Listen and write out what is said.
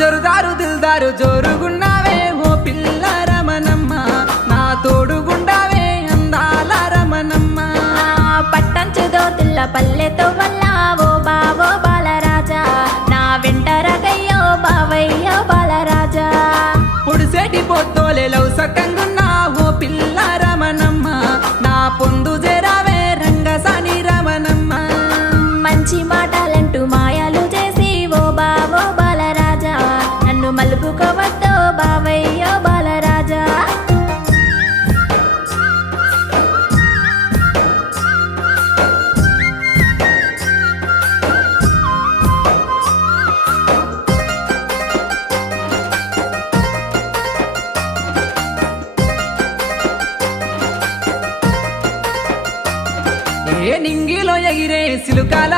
జరుదారు దిల్దారు జోరుగున్నావే ఓ పిల్ల రమణమ్మ, నా తోడుగుండావే అందాల రమణమ్మ. పట్టంచుదో తిల్ల పల్లెతో వల్ల ఓ బావో బాలరాజా, నా వెంట రగయ్యో బావయ్యో బాలరాజా. పొడిసేటి పొద్దోలే లవ్ సక్కంగున్నా ఓ పిల్ల రమణమ్మ, నా పొందు జరావే రంగసాని రమణమ్మ. మంచి మాటలంటూ మాయాలు చేసి ఓ బావో బాలరాజా, నన్ను మలుపుకోవద్దో బావయ్యో బాలరాజా. ఏ నింగిలో ఎగిరే సిలుకాల